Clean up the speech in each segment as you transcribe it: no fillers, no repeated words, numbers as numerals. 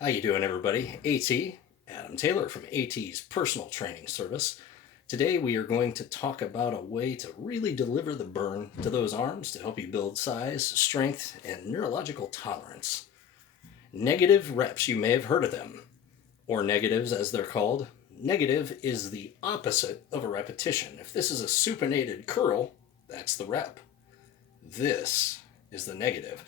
How you doing, everybody? AT, Adam Taylor from AT's Personal Training Service. Today we are going to talk about a way to really deliver the burn to those arms to help you build size, strength, and neurological tolerance. Negative reps, you may have heard of them, or negatives as they're called. Negative is the opposite of a repetition. If this is a supinated curl, that's the rep. This is the negative.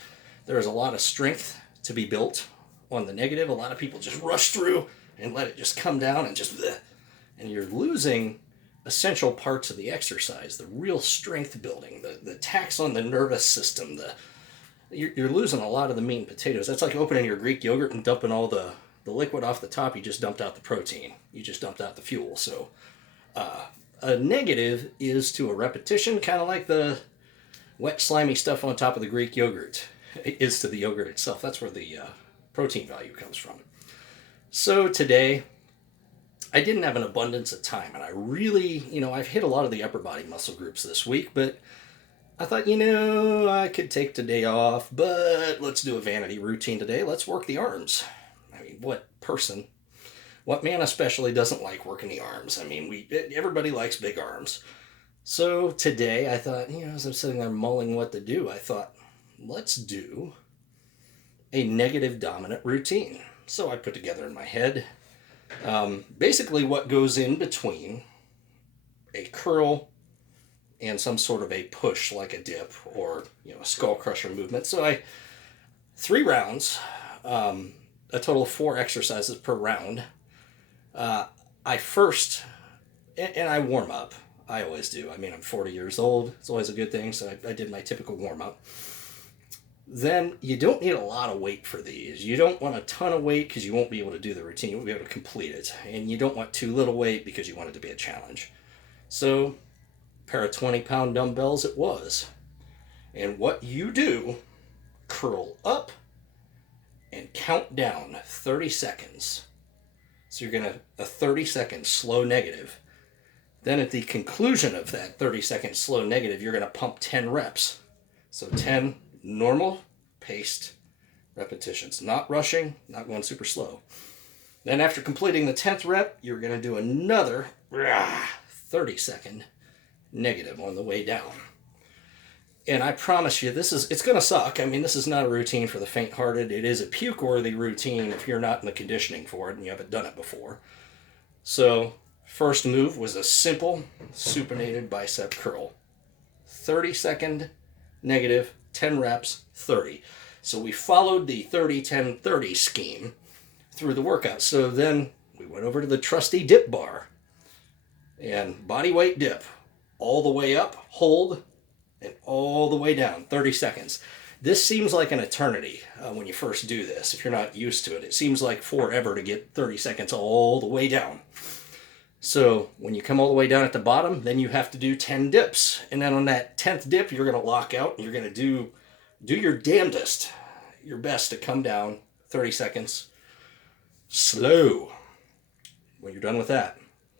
There is a lot of strength to be built on the negative. A lot of people just rush through and let it just come down and just bleh, and you're losing essential parts of the exercise, the real strength building, the tax on the nervous system, you're losing a lot of the meat and potatoes. That's like opening your Greek yogurt and dumping all the liquid off the top. You just dumped out the protein. You just dumped out the fuel. So a negative is to a repetition, kind of like the wet slimy stuff on top of the Greek yogurt is to the yogurt itself. That's where the protein value comes from. So today, I didn't have an abundance of time, and I really, I've hit a lot of the upper body muscle groups this week, but I thought, I could take today off, but let's do a vanity routine today. Let's work the arms. I mean, what man especially doesn't like working the arms? I mean, everybody likes big arms. So today I thought, as I'm sitting there mulling what to do, I thought, let's do a negative dominant routine. So I put together in my head basically what goes in between a curl and some sort of a push like a dip or a skull crusher movement. So 3 rounds, a total of 4 exercises per round. I first, and I warm up. I always do. I mean, I'm 40 years old. It's always a good thing. So I did my typical warm up. Then you don't need a lot of weight for these. You don't want a ton of weight because you won't be able to do the routine. You won't be able to complete it. And you don't want too little weight because you want it to be a challenge. So, a pair of 20-pound dumbbells it was. And what you do, curl up and count down 30 seconds. So you're going to, a 30-second slow negative. Then at the conclusion of that 30-second slow negative, you're going to pump 10 reps. So 10 normal paced repetitions, not rushing, not going super slow. Then after completing the 10th rep, you're going to do another 30-second negative on the way down. And I promise you, it's going to suck. I mean, this is not a routine for the faint-hearted. It is a puke-worthy routine if you're not in the conditioning for it and you haven't done it before. So, first move was a simple supinated bicep curl. 30-second negative, 10 reps, 30. So we followed the 30-10-30 scheme through the workout. So then we went over to the trusty dip bar and body weight dip all the way up, hold, and all the way down, 30 seconds. This seems like an eternity when you first do this. If you're not used to it, it seems like forever to get 30 seconds all the way down. So when you come all the way down at the bottom, then you have to do 10 dips. And then on that 10th dip, you're going to lock out and you're going to do your damnedest, your best to come down 30 seconds slow. When you're done with that,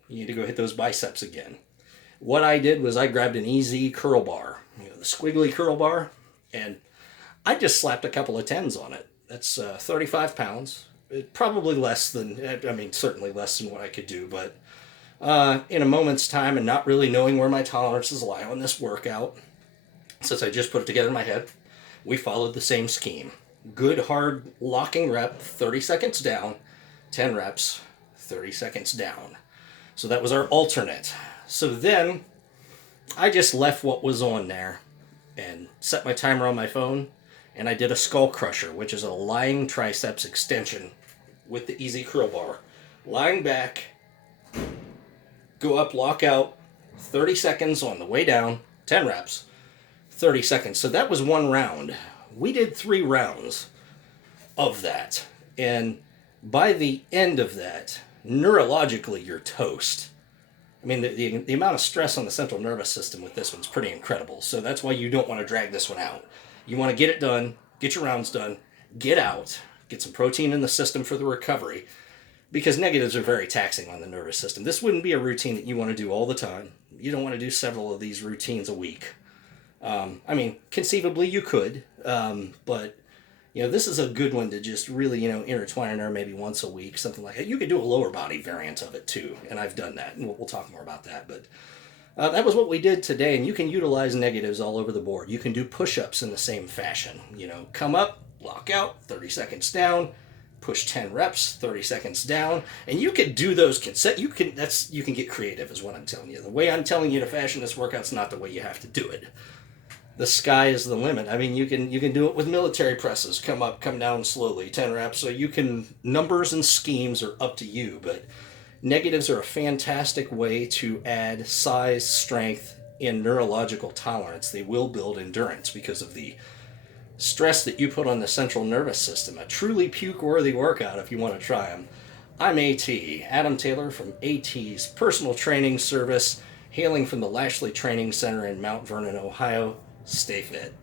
you need to go hit those biceps again. What I did was I grabbed an easy curl bar, the squiggly curl bar, and I just slapped a couple of 10s on it. That's 35 pounds. Probably less than, certainly less than what I could do, but in a moment's time and not really knowing where my tolerances lie on this workout, since I just put it together in my head, we followed the same scheme. Good hard locking rep, 30 seconds down, 10 reps, 30 seconds down. So that was our alternate. So then I just left what was on there and set my timer on my phone, and I did a skull crusher, which is a lying triceps extension with the easy curl bar. Lying back, go up, lock out, 30 seconds on the way down, 10 reps, 30 seconds. So that was 1 round. We did 3 rounds of that. And by the end of that, neurologically, you're toast. I mean, the amount of stress on the central nervous system with this one's pretty incredible. So that's why you don't want to drag this one out. You want to get it done, get your rounds done, get out, get some protein in the system for the recovery, because negatives are very taxing on the nervous system. This wouldn't be a routine that you want to do all the time. You don't want to do several of these routines a week. Conceivably you could, but This is a good one to just really, intertwine in there maybe once a week, something like that. You could do a lower body variant of it too, and I've done that, and we'll talk more about that. But that was what we did today, and you can utilize negatives all over the board. You can do push-ups in the same fashion. Come up, lock out, 30 seconds down, push 10 reps, 30 seconds down, and you can do those you can get creative is what I'm telling you. The way I'm telling you to fashion this workout's not the way you have to do it. The sky is the limit. I mean, you can do it with military presses. Come up, come down slowly, 10 reps. So numbers and schemes are up to you, but negatives are a fantastic way to add size, strength, and neurological tolerance. They will build endurance because of the stress that you put on the central nervous system. A truly puke-worthy workout if you want to try them. I'm Adam Taylor from AT's personal training service, hailing from the Lashley Training Center in Mount Vernon, Ohio. Stay fit.